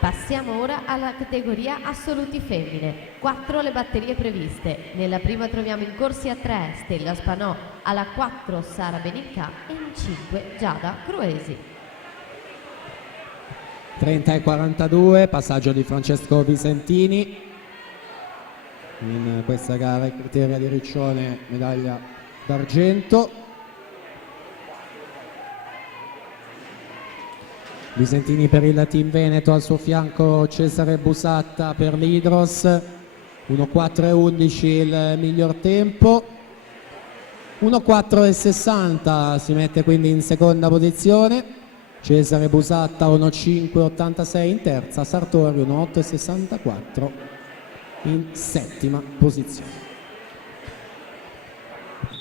Passiamo ora alla categoria assoluti femmine. 4 le batterie previste. Nella prima troviamo in corsi a 3 Stella Spanò, alla 4 Sara Benicca e in 5 Giada Cruesi. 30:42, passaggio di Francesco Visentini. In questa gara il criterio di Riccione, medaglia d'argento. Visentini per il team Veneto, al suo fianco Cesare Busatta per l'Hydros. 1:4:11 il miglior tempo. 1:4:60 si mette quindi in seconda posizione. Cesare Busatta 1:5:86 in terza, Sartori 1:8:64 in settima posizione.